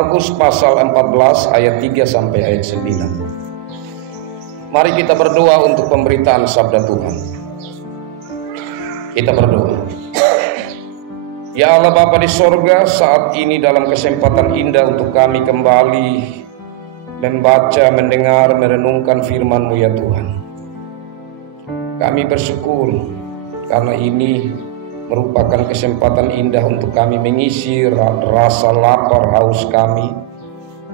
Markus pasal 14 ayat 3 sampai ayat 9. Mari kita berdoa untuk pemberitaan sabda Tuhan. Kita berdoa. Ya Allah Bapa di sorga, saat ini dalam kesempatan indah untuk kami kembali membaca, mendengar, merenungkan firman-Mu ya Tuhan. Kami bersyukur karena ini merupakan kesempatan indah untuk kami mengisi rasa lapar haus kami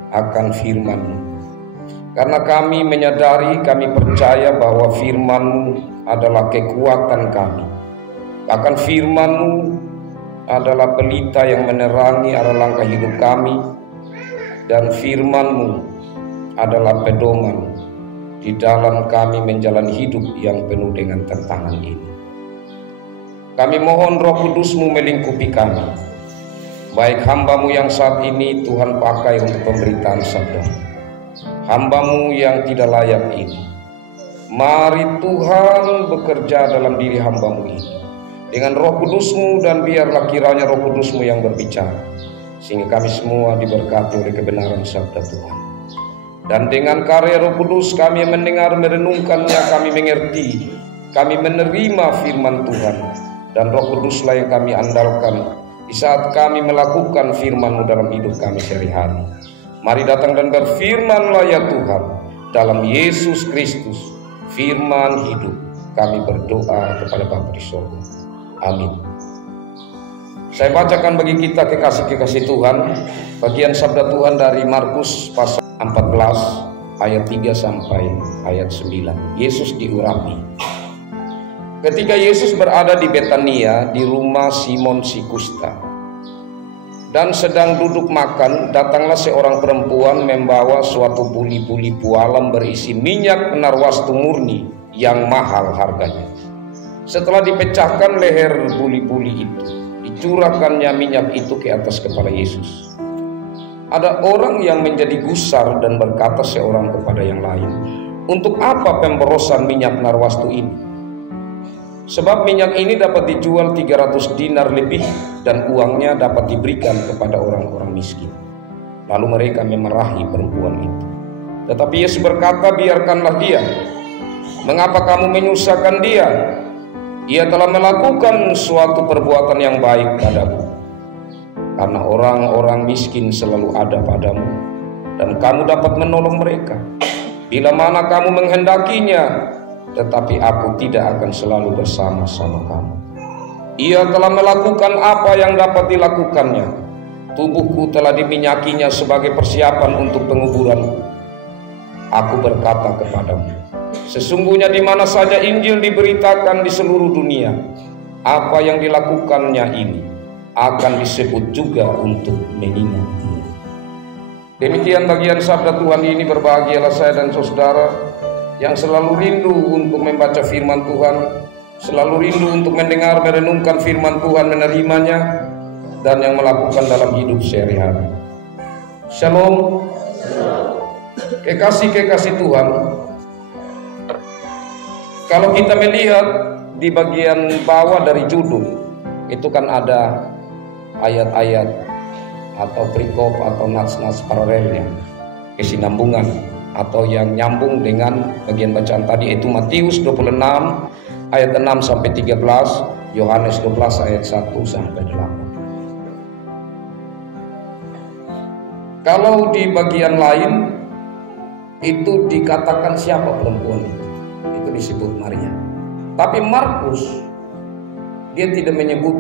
akan firman-Mu. Karena kami menyadari, kami percaya bahwa firman-Mu adalah kekuatan kami. Bahkan firman-Mu adalah pelita yang menerangi arah langkah hidup kami, dan firman-Mu adalah pedoman di dalam kami menjalani hidup yang penuh dengan tantangan ini. Kami mohon Roh Kudus-Mu melingkupi kami, baik hamba-Mu yang saat ini Tuhan pakai untuk pemberitaan sabda, hamba-Mu yang tidak layak ini. Mari Tuhan bekerja dalam diri hamba-Mu ini dengan Roh Kudus-Mu, dan biarlah kiranya Roh Kudus-Mu yang berbicara, sehingga kami semua diberkati oleh kebenaran sabda Tuhan. Dan dengan karya Roh Kudus kami mendengar, merenungkannya, kami mengerti, kami menerima firman Tuhan, dan Roh Kuduslah yang kami andalkan di saat kami melakukan firman-Mu dalam hidup kami sehari-hari. Mari datang dan berfirman-Lah ya Tuhan, dalam Yesus Kristus, firman hidup, kami berdoa kepada Bapa di surga. Amin. Saya bacakan bagi kita kekasih-kekasih Tuhan bagian sabda Tuhan dari Markus pasal 14 ayat 3 sampai ayat 9. Yesus diurapi. Ketika Yesus berada di Betania di rumah Simon si Kusta dan sedang duduk makan, datanglah seorang perempuan membawa suatu buli-buli pualam berisi minyak narwastu murni yang mahal harganya. Setelah dipecahkan leher buli-buli itu, dicurahkannya minyak itu ke atas kepala Yesus. Ada orang yang menjadi gusar dan berkata seorang kepada yang lain, "Untuk apa pemborosan minyak narwastu ini? Sebab minyak ini dapat dijual 300 dinar lebih dan uangnya dapat diberikan kepada orang-orang miskin." Lalu mereka memarahi perempuan itu. Tetapi Yesus berkata, "Biarkanlah dia. Mengapa kamu menyusahkan dia? Ia telah melakukan suatu perbuatan yang baik padamu. Karena orang-orang miskin selalu ada padamu, dan kamu dapat menolong mereka bila mana kamu menghendakinya, tetapi aku tidak akan selalu bersama-sama kamu. Ia telah melakukan apa yang dapat dilakukannya. Tubuhku telah diminyakinya sebagai persiapan untuk penguburanku. Aku berkata kepadamu, sesungguhnya di mana saja Injil diberitakan di seluruh dunia, apa yang dilakukannya ini akan disebut juga untuk mengingat dia." Demikian bagian sabda Tuhan ini. Berbahagialah saya dan saudara yang selalu rindu untuk membaca firman Tuhan, selalu rindu untuk mendengar, merenungkan firman Tuhan, menerimanya, dan yang melakukan dalam hidup sehari-hari. Shalom. Kekasih-kekasih Tuhan, kalau kita melihat di bagian bawah dari judul itu kan ada ayat-ayat atau perikop atau nats-nats paralelnya, kesinambungan atau yang nyambung dengan bagian bacaan tadi, yaitu Matius 26 ayat 6 sampai 13, Yohanes 12 ayat 1 sampai 8. Kalau di bagian lain itu dikatakan siapa perempuan itu disebut Maria. Tapi Markus dia tidak menyebut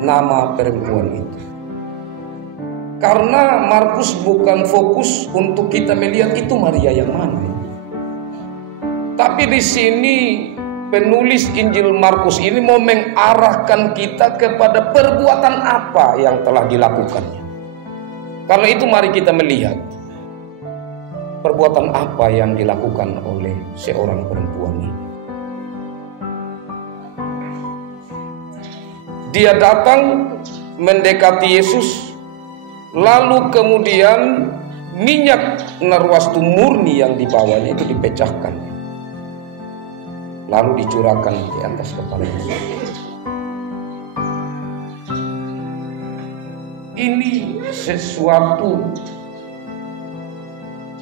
nama perempuan itu. Karena Markus bukan fokus untuk kita melihat itu Maria yang mana. Tapi di sini penulis Injil Markus ini mau mengarahkan kita kepada perbuatan apa yang telah dilakukannya. Karena itu mari kita melihat perbuatan apa yang dilakukan oleh seorang perempuan ini. Dia datang mendekati Yesus, lalu kemudian minyak narwastu murni yang dibawanya itu dipecahkan, lalu dicurahkan di atas kepala Yesus. Ini sesuatu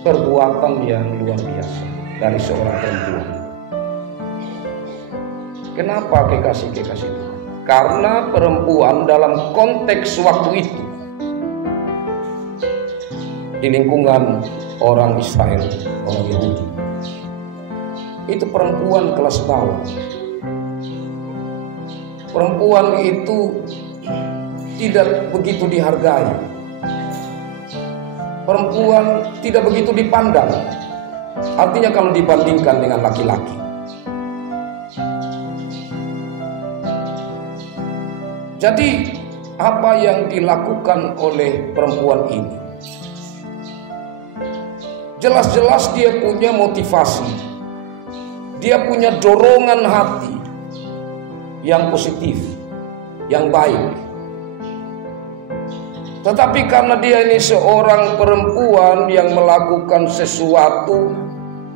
perbuatan yang luar biasa dari seorang perempuan. Kenapa kekasih Tuhan? Karena perempuan dalam konteks waktu itu di lingkungan orang Israel, orang Yahudi, itu perempuan kelas bawah. Perempuan itu tidak begitu dihargai. Perempuan tidak begitu dipandang. Artinya kalau dibandingkan dengan laki-laki. Jadi apa yang dilakukan oleh perempuan ini, jelas-jelas dia punya motivasi, dia punya dorongan hati yang positif, yang baik. Tetapi karena dia ini seorang perempuan yang melakukan sesuatu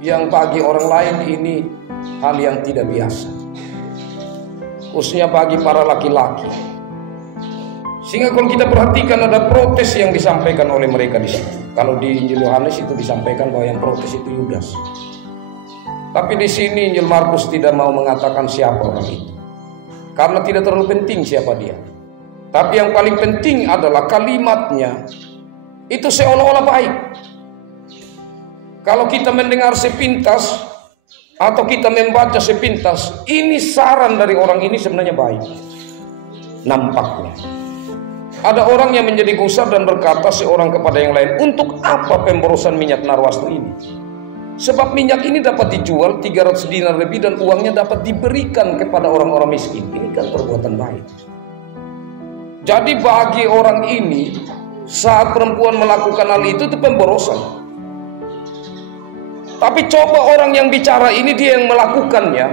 yang bagi orang lain ini hal yang tidak biasa, khususnya bagi para laki-laki. Sehingga kalau kita perhatikan ada protes yang disampaikan oleh mereka di situ. Kalau di Injil Yohanes itu disampaikan bahwa yang protes itu Yudas. Tapi di sini Injil Markus tidak mau mengatakan siapa orang itu, karena tidak terlalu penting siapa dia. Tapi yang paling penting adalah kalimatnya itu seolah-olah baik. Kalau kita mendengar sepintas atau kita membaca sepintas, ini saran dari orang ini sebenarnya baik. Nampaknya ada orang yang menjadi gusar dan berkata seorang kepada yang lain, untuk apa pemborosan minyak narwastu ini? Sebab minyak ini dapat dijual 300 dinar lebih dan uangnya dapat diberikan kepada orang-orang miskin. Ini kan perbuatan baik. Jadi bagi orang ini, saat perempuan melakukan hal itu pemborosan. Tapi coba orang yang bicara ini, dia yang melakukannya,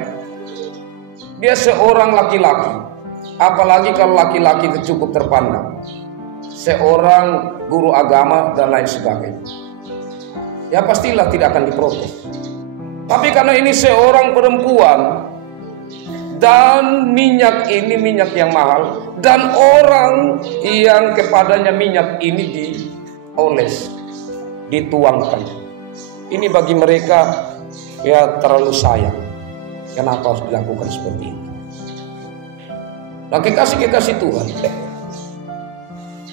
dia seorang laki-laki. Apalagi kalau laki-laki itu cukup terpandang, seorang guru agama dan lain sebagainya, ya pastilah tidak akan diprotes. Tapi karena ini seorang perempuan dan minyak ini minyak yang mahal, dan orang yang kepadanya minyak ini dioles, dituangkan, ini bagi mereka ya terlalu sayang. Kenapa harus dilakukan seperti itu? Nah, kekasih Tuhan,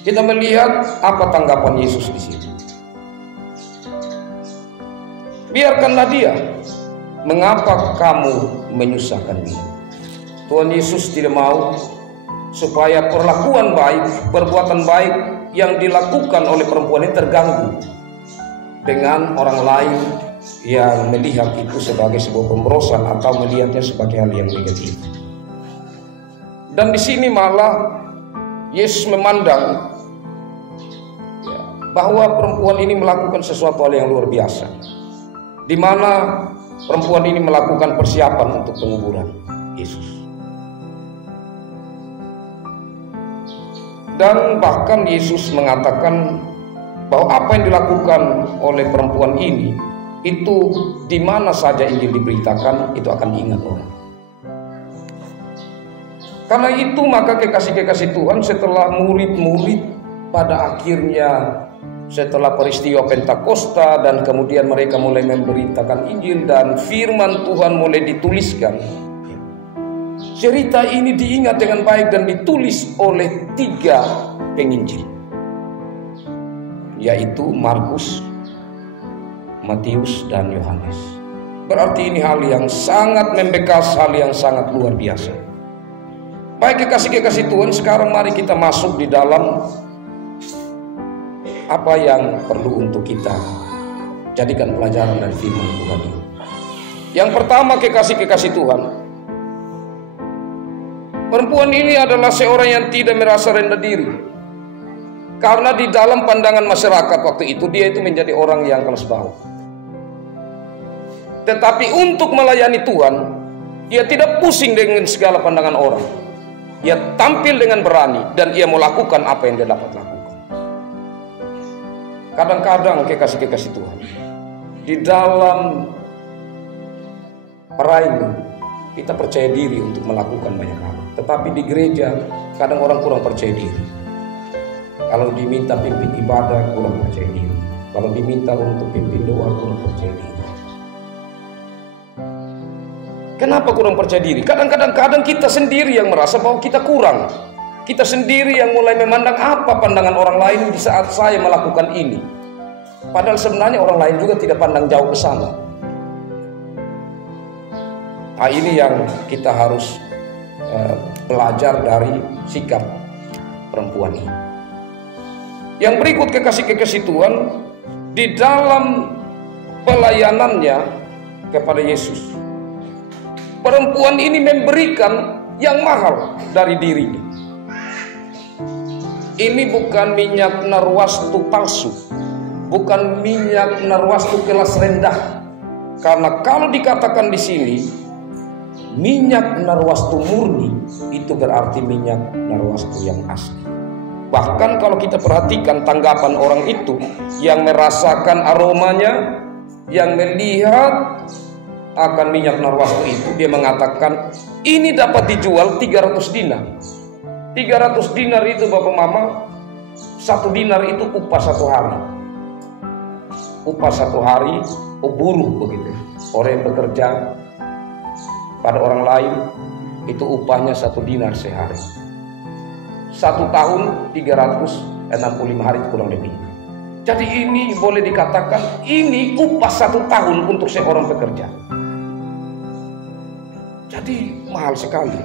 kita melihat apa tanggapan Yesus di sini. Biarkanlah dia. Mengapa kamu menyusahkan dia? Tuhan Yesus tidak mau supaya perlakuan baik, perbuatan baik yang dilakukan oleh perempuan ini terganggu dengan orang lain yang melihat itu sebagai sebuah pemborosan atau melihatnya sebagai hal yang negatif. Dan di sini malah Yesus memandang bahwa perempuan ini melakukan sesuatu hal yang luar biasa, di mana perempuan ini melakukan persiapan untuk penguburan Yesus. Dan bahkan Yesus mengatakan bahwa apa yang dilakukan oleh perempuan ini itu di mana saja Injil diberitakan itu akan diingat orang. Karena itu maka kekasih Tuhan, setelah murid-murid pada akhirnya setelah peristiwa Pentakosta dan kemudian mereka mulai memberitakan Injil dan firman Tuhan mulai dituliskan, cerita ini diingat dengan baik dan ditulis oleh 3 penginjil, yaitu Markus, Matius, dan Yohanes. Berarti ini hal yang sangat membekas, hal yang sangat luar biasa. Baik kekasih Tuhan, sekarang mari kita masuk di dalam apa yang perlu untuk kita jadikan pelajaran dari firman Tuhan ini. Yang pertama kekasih Tuhan, perempuan ini adalah seorang yang tidak merasa rendah diri. Karena di dalam pandangan masyarakat waktu itu dia itu menjadi orang yang kelas bawah. Tetapi untuk melayani Tuhan, dia tidak pusing dengan segala pandangan orang. Dia tampil dengan berani dan ia melakukan apa yang dia dapat lakukan. Kadang-kadang kekasih Tuhan, di dalam perayaan kita percaya diri untuk melakukan banyak hal. Tetapi di gereja kadang orang kurang percaya diri. Kalau diminta pimpin ibadah kurang percaya diri. Kalau diminta untuk pimpin doa, kurang percaya diri. Kenapa kurang percaya diri? Kadang-kadang kita sendiri yang merasa bahwa kita kurang. Kita sendiri yang mulai memandang apa pandangan orang lain di saat saya melakukan ini. Padahal sebenarnya orang lain juga tidak pandang jauh ke sana. Nah, ini yang kita harus belajar dari sikap perempuan ini. Yang berikut kekasih-kekasih Tuhan, di dalam pelayanannya kepada Yesus, perempuan ini memberikan yang mahal dari dirinya. Ini bukan minyak narwastu palsu, bukan minyak narwastu kelas rendah. Karena kalau dikatakan di sini minyak narwastu murni, itu berarti minyak narwastu yang asli. Bahkan kalau kita perhatikan tanggapan orang itu yang merasakan aromanya, yang melihat akan minyak narwastu itu, dia mengatakan ini dapat dijual 300 dinar. 300 dinar itu Bapak Mama, 1 dinar itu upah 1 hari. Upah 1 hari, buruh begitu. Orang yang bekerja pada orang lain itu upahnya 1 dinar sehari. 1 tahun 365 hari itu kurang lebih. Jadi ini boleh dikatakan ini upah 1 tahun untuk seorang pekerja. Jadi mahal sekali.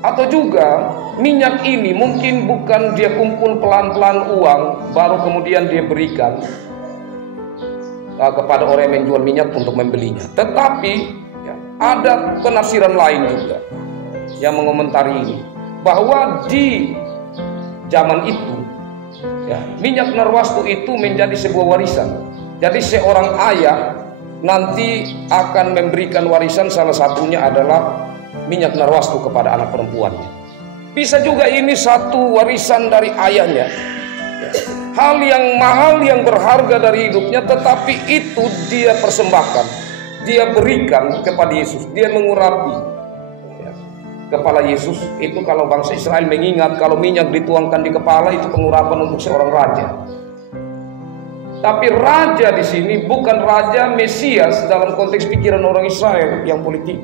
Atau juga minyak ini mungkin bukan dia kumpul pelan-pelan uang baru kemudian dia berikan kepada orang yang menjual minyak untuk membelinya. Tetapi ya, ada penafsiran lain juga yang mengomentari ini, bahwa di zaman itu ya, minyak narwastu itu menjadi sebuah warisan. Jadi seorang ayah nanti akan memberikan warisan, salah satunya adalah minyak narwastu kepada anak perempuannya. Bisa juga ini satu warisan dari ayahnya, hal yang mahal, yang berharga dari hidupnya, tetapi itu dia persembahkan, dia berikan kepada Yesus. Dia mengurapi kepala Yesus. Itu kalau bangsa Israel mengingat, kalau minyak dituangkan di kepala itu pengurapan untuk seorang raja. Tapi raja di sini bukan raja Mesias dalam konteks pikiran orang Israel yang politik,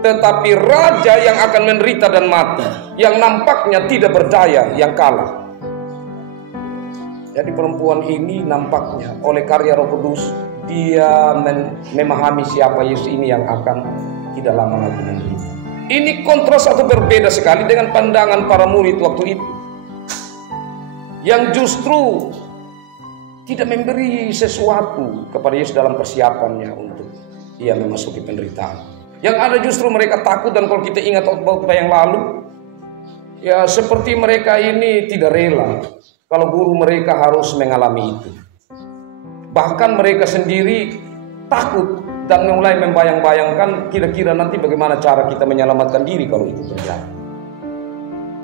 tetapi raja yang akan menderita dan mati, yang nampaknya tidak berdaya, yang kalah. Jadi perempuan ini nampaknya oleh karya Roh Kudus dia memahami siapa Yesus ini yang akan tidak lama lagi menderita. Ini kontras atau berbeda sekali dengan pandangan para murid waktu itu, yang justru tidak memberi sesuatu kepada Yesus dalam persiapannya untuk ia memasuki penderitaan. Yang ada justru mereka takut, dan kalau kita ingat waktu yang lalu, ya seperti mereka ini tidak rela kalau guru mereka harus mengalami itu. Bahkan mereka sendiri takut dan mulai membayang-bayangkan kira-kira nanti bagaimana cara kita menyelamatkan diri kalau itu terjadi.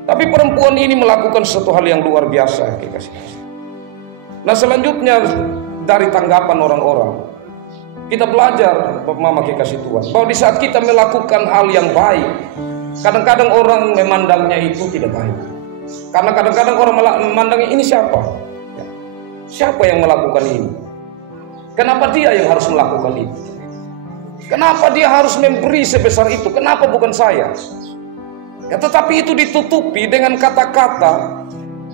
Tapi perempuan ini melakukan sesuatu hal yang luar biasa, kasih-kasih. Nah, selanjutnya dari tanggapan orang-orang, kita belajar, Mama kekasih Tuhan, bahwa di saat kita melakukan hal yang baik, kadang-kadang orang memandangnya itu tidak baik. Karena kadang-kadang orang memandangnya ini siapa? Ya. Siapa yang melakukan ini? Kenapa dia yang harus melakukan itu? Kenapa dia harus memberi sebesar itu? Kenapa bukan saya? Ya, tetapi itu ditutupi dengan kata-kata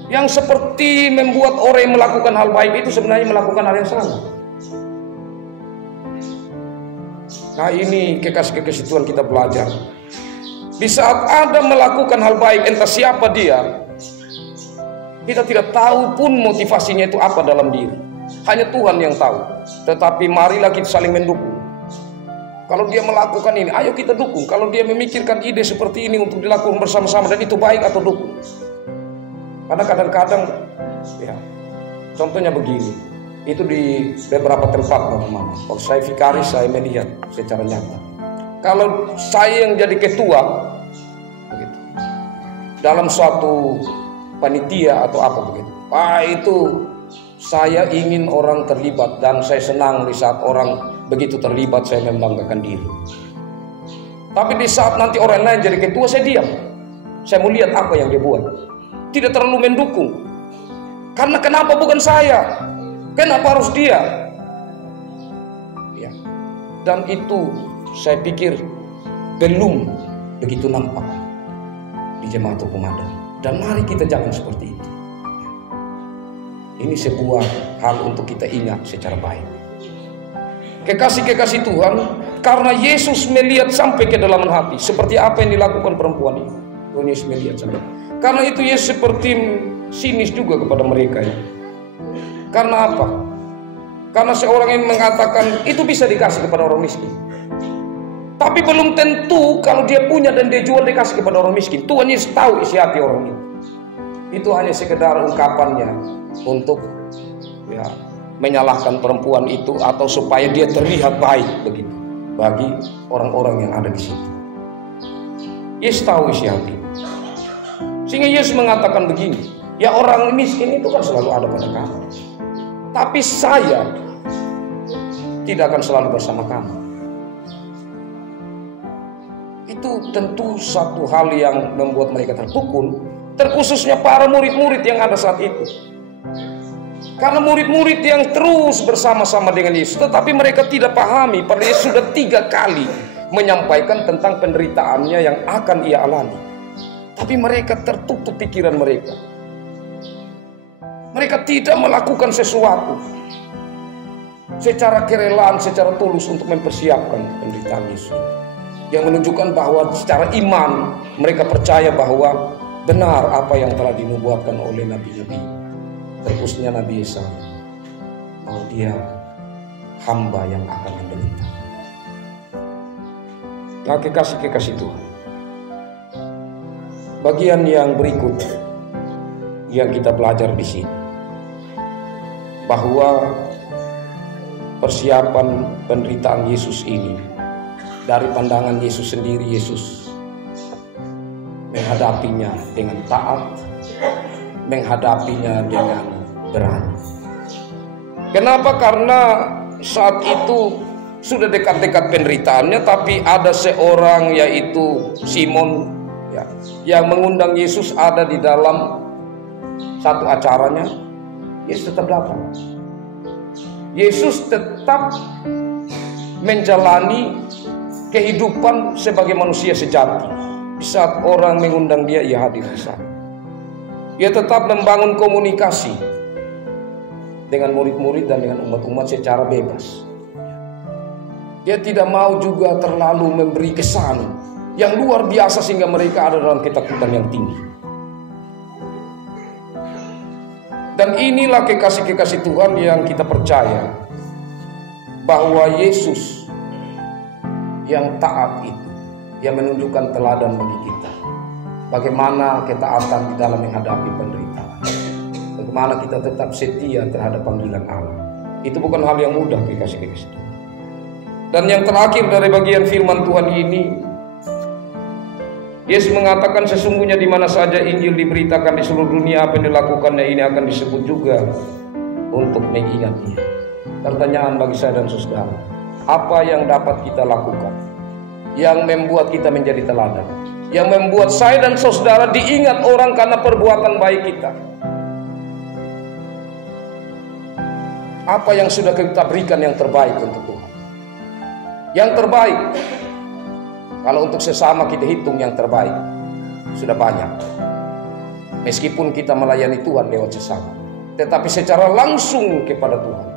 yang seperti membuat orang yang melakukan hal baik itu sebenarnya melakukan hal yang salah. Nah, ini kekasih-kekasih Tuhan, kita belajar. Di saat ada melakukan hal baik, entah siapa dia, kita tidak tahu pun motivasinya itu apa dalam diri. Hanya Tuhan yang tahu. Tetapi marilah kita saling mendukung. Kalau dia melakukan ini, ayo kita dukung. Kalau dia memikirkan ide seperti ini untuk dilakukan bersama-sama dan itu baik, atau dukung. Karena kadang-kadang ya, contohnya begini, itu di beberapa tempat teman-teman. Kalau saya vikaris, saya melihat secara nyata. Kalau saya yang jadi ketua begitu, dalam suatu panitia atau apa begitu, itu saya ingin orang terlibat, dan saya senang di saat orang begitu terlibat, saya membanggakan diri. Tapi di saat nanti orang lain jadi ketua, saya diam. Saya mau lihat apa yang dia buat. Tidak terlalu mendukung. Karena kenapa bukan saya? Kenapa harus dia? Ya. Dan itu saya pikir belum begitu nampak di Jemaat Pemadam. Dan mari kita jangan seperti itu. Ini sebuah hal untuk kita ingat secara baik. Kekasih-kekasih Tuhan, karena Yesus melihat sampai ke dalam hati, seperti apa yang dilakukan perempuan ini. Tuhan Yesus melihat sampai. Karena itu Yesus seperti sinis juga kepada mereka ya. Karena apa? Karena seorang yang mengatakan itu bisa dikasih kepada orang miskin. Tapi belum tentu kalau dia punya dan dia jual dikasih kepada orang miskin. Tuhan Yesus tahu isi hati orang itu. Itu hanya sekedar ungkapannya untuk ya menyalahkan perempuan itu atau supaya dia terlihat baik begitu bagi orang-orang yang ada di situ. Yesus tahu isi hati. Sehingga Yesus mengatakan begini, ya orang miskin itu kan selalu ada pada kamu. Tapi saya tidak akan selalu bersama kamu. Itu tentu satu hal yang membuat mereka terpukul, terkhususnya para murid-murid yang ada saat itu. Karena murid-murid yang terus bersama-sama dengan Yesus, tetapi mereka tidak pahami, padahal Yesus sudah 3 kali menyampaikan tentang penderitaannya yang akan ia alami. Tapi mereka tertutup pikiran mereka. Mereka tidak melakukan sesuatu secara kerelaan, secara tulus untuk mempersiapkan penderitaan Yesus. Yang menunjukkan bahwa secara iman mereka percaya bahwa benar apa yang telah dinubuatkan oleh nabi-nabi, terkhususnya Nabi Yesaya, bahwa dia hamba yang akan menderita. Nah, kekasih-kekasih Tuhan, bagian yang berikut yang kita belajar di sini, bahwa persiapan penderitaan Yesus ini dari pandangan Yesus sendiri, Yesus menghadapinya dengan taat, menghadapinya dengan berani. Kenapa? Karena saat itu sudah dekat-dekat penderitaannya, tapi ada seorang yaitu Simon ya, yang mengundang Yesus ada di dalam satu acaranya. Yesus tetap datang. Yesus tetap menjalani kehidupan sebagai manusia sejati. Di saat orang mengundang dia, ia hadir di sana. Ia tetap membangun komunikasi dengan murid-murid dan dengan umat-umat secara bebas. Dia tidak mau juga terlalu memberi kesan yang luar biasa sehingga mereka ada dalam ketakutan yang tinggi. Dan inilah kekasih-kekasih Tuhan yang kita percaya bahwa Yesus yang taat itu, yang menunjukkan teladan bagi kita. Bagaimana ketaatan di dalam menghadapi penderitaan. Bagaimana kita tetap setia terhadap panggilan Allah. Itu bukan hal yang mudah, kekasih-kekasih Tuhan. Dan yang terakhir dari bagian firman Tuhan ini, Yesus mengatakan sesungguhnya di mana saja Injil diberitakan di seluruh dunia, apa yang dilakukannya ini akan disebut juga untuk mengingat Dia. Pertanyaan bagi saya dan saudara, apa yang dapat kita lakukan yang membuat kita menjadi teladan, yang membuat saya dan saudara diingat orang karena perbuatan baik kita? Apa yang sudah kita berikan yang terbaik untuk Tuhan? Yang terbaik, kalau untuk sesama kita hitung yang terbaik sudah banyak. Meskipun kita melayani Tuhan lewat sesama, tetapi secara langsung kepada Tuhan,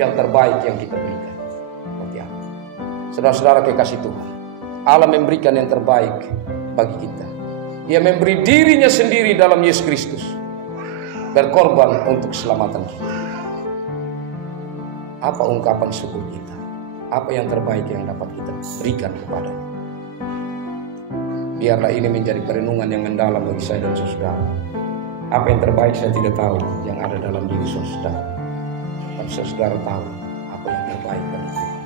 yang terbaik yang kita berikan seperti apa? Saudara-saudara kekasih Tuhan, Allah memberikan yang terbaik bagi kita. Ia memberi dirinya sendiri dalam Yesus Kristus, berkorban untuk keselamatan kita. Apa ungkapan syukur kita? Apa yang terbaik yang dapat kita berikan kepada-Nya? Biarlah ini menjadi perenungan yang mendalam bagi saya dan saudara. Apa yang terbaik saya tidak tahu yang ada dalam diri saudara, tapi saudara tahu apa yang terbaik bagi Tuhan.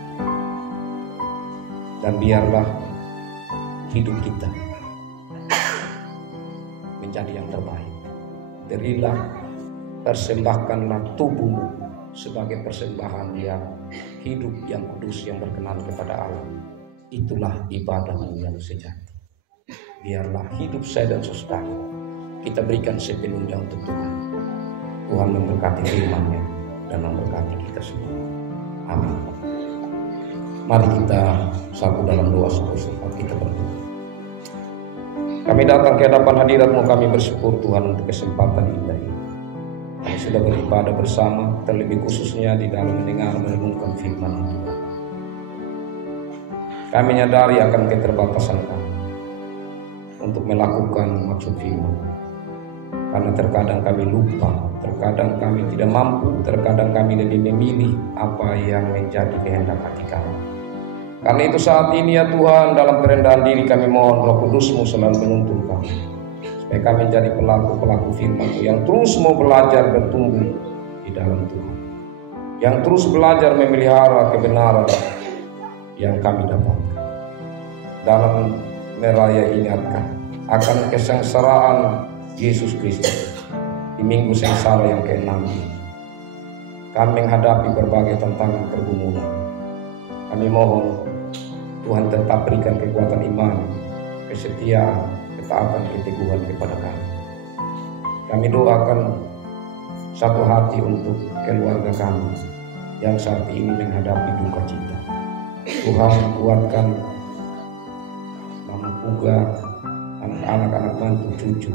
Dan biarlah hidup kita menjadi yang terbaik. Berilah, persembahkanlah tubuhmu sebagai persembahan yang hidup, yang kudus, yang berkenan kepada Allah. Itulah ibadahmu yang sejati. Biarlah hidup saya dan saudara kita berikan sepenuhnya untuk Tuhan, Tuhan memberkati firman-Nya dan memberkati kita semua. Amin. Mari kita satu dalam doa sebelum kita berdoa. Kami datang ke hadapan hadirat-Mu, kami bersyukur Tuhan untuk kesempatan indah ini. Kami sudah beribadah bersama, terlebih khususnya di dalam mendengar merenungkan firman-Mu Tuhan. Kami menyadari akan keterbatasan kami untuk melakukan maksud firman. Karena terkadang kami lupa, terkadang kami tidak mampu, terkadang kami lebih memilih apa yang menjadi kehendak hati kami. Karena itu saat ini ya Tuhan, dalam perendahan diri kami mohon Roh Kudus-Mu selalu menuntun kami, supaya kami menjadi pelaku-pelaku firman-Mu yang terus mau belajar bertumbuh di dalam Tuhan, yang terus belajar memelihara kebenaran yang kami dapatkan. Dalam meraya ingatkan akan kesengsaraan Yesus Kristus di minggu sengsara yang ke-6 ini. Kami menghadapi berbagai tantangan pergumulan. Kami mohon Tuhan tetap berikan kekuatan iman, kesetiaan, ketaatan, keteguhan kepada kami. Kami doakan satu hati untuk keluarga kami yang saat ini menghadapi duka cita. Tuhan kuatkan Mama Puga, anak-anak mantu cucu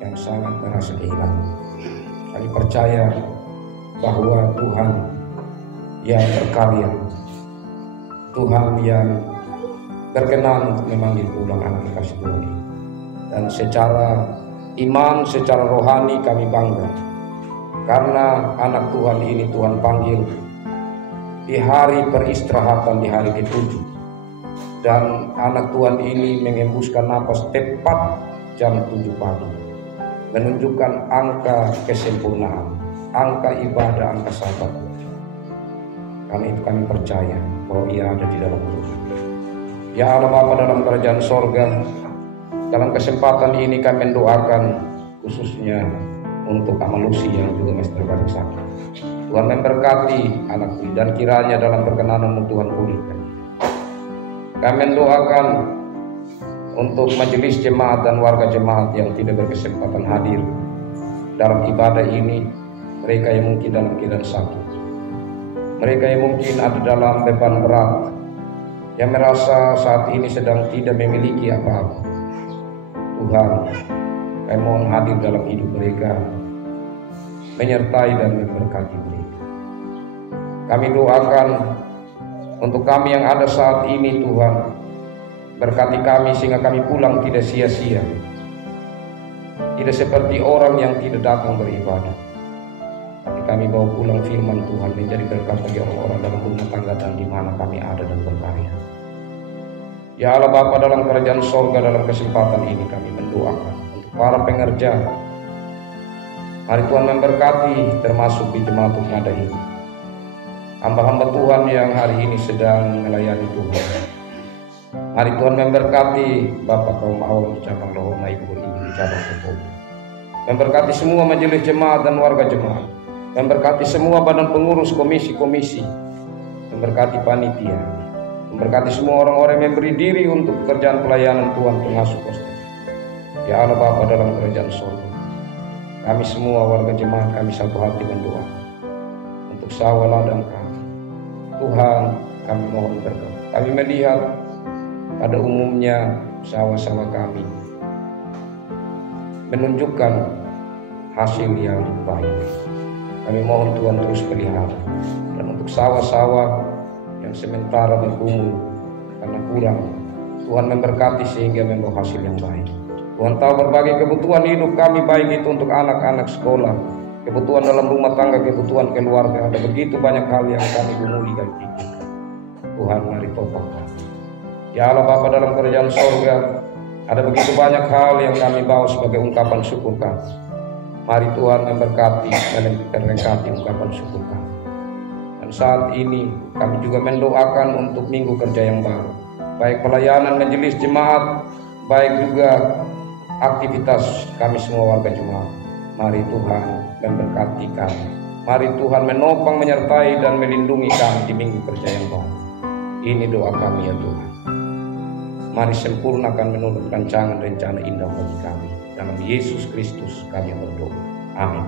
yang sangat merasa kehilangan. Kami percaya bahwa Tuhan yang berkarya, Tuhan yang berkenan untuk memanggil pulang anak kekasih Tuhan ini. Dan secara iman, secara rohani kami bangga karena anak Tuhan ini Tuhan panggil di hari peristirahatan, di hari ke-7, dan anak Tuhan ini mengembuskan napas tepat jam 7 pagi, menunjukkan angka kesempurnaan, angka ibadah, angka sabat. Kami percaya bahwa Ia ada di dalam Tuhan. Ya Allah Bapa dalam kerajaan sorga, dalam kesempatan ini kami mendoakan khususnya untuk Kak Lucy yang juga masih terbaring sakit. Tuhan memberkati anak ini dan kiranya dalam perkenanan-Mu Tuhan pulihkan. Kami mendoakan untuk majelis jemaat dan warga jemaat yang tidak berkesempatan hadir dalam ibadah ini, mereka yang mungkin dalam keadaan sakit, mereka yang mungkin ada dalam beban berat, yang merasa saat ini sedang tidak memiliki apa-apa. Tuhan, kami mohon hadir dalam hidup mereka, menyertai dan memberkati mereka. Kami doakan untuk kami yang ada saat ini Tuhan, berkati kami sehingga kami pulang tidak sia-sia, tidak seperti orang yang tidak datang beribadah, tapi kami bawa pulang firman Tuhan menjadi berkat bagi orang-orang dalam rumah tangga dan di mana kami ada dan berkarya. Ya Allah Bapa dalam kerajaan sorga, dalam kesempatan ini kami mendoakan untuk para pengerja. Mari Tuhan memberkati termasuk di jemaat Ukmada ini, hamba-hamba Tuhan yang hari ini sedang melayani Tuhan. Mari Tuhan memberkati Bapak kaum awam di cabang Lohona, Ibu ini di cabang Kokobu. Memberkati semua majelis jemaat dan warga jemaat. Memberkati semua badan pengurus, komisi-komisi. Memberkati panitia. Memberkati semua orang-orang yang memberi diri untuk pekerjaan pelayanan Tuhan termasuk kostum. Ya Allah Bapa dalam kerajaan surga, kami semua warga jemaat kami satu hati mendoa untuk sawah ladang kami. Tuhan, kami mohon berkat. Kami melihat pada umumnya sawah-sawah kami menunjukkan hasil yang baik. Kami mohon Tuhan terus pelihara, dan untuk sawah-sawah yang sementara bergumul karena kurang, Tuhan memberkati sehingga membawa hasil yang baik. Tuhan tahu berbagai kebutuhan hidup kami, baik itu untuk anak-anak sekolah, kebutuhan dalam rumah tangga, kebutuhan keluarga. Ada begitu banyak hal yang kami gumuli dan pikirkan. Tuhan, mari topakkan. Ya Allah Bapa dalam kerajaan sorga, ada begitu banyak hal yang kami bawa sebagai ungkapan syukur kami. Mari Tuhan memberkati dan memberkati ungkapan syukur kami. Dan saat ini kami juga mendoakan untuk minggu kerja yang baru, baik pelayanan majelis jemaat, baik juga aktivitas kami semua warga jemaat. Mari Tuhan memberkati kami. Mari Tuhan menopang, menyertai dan melindungi kami di minggu kerja yang baru. Ini doa kami ya Tuhan. Mari sempurnakan menurut rancangan rencana indah bagi kami. Dalam Yesus Kristus kami berdoa. Amin.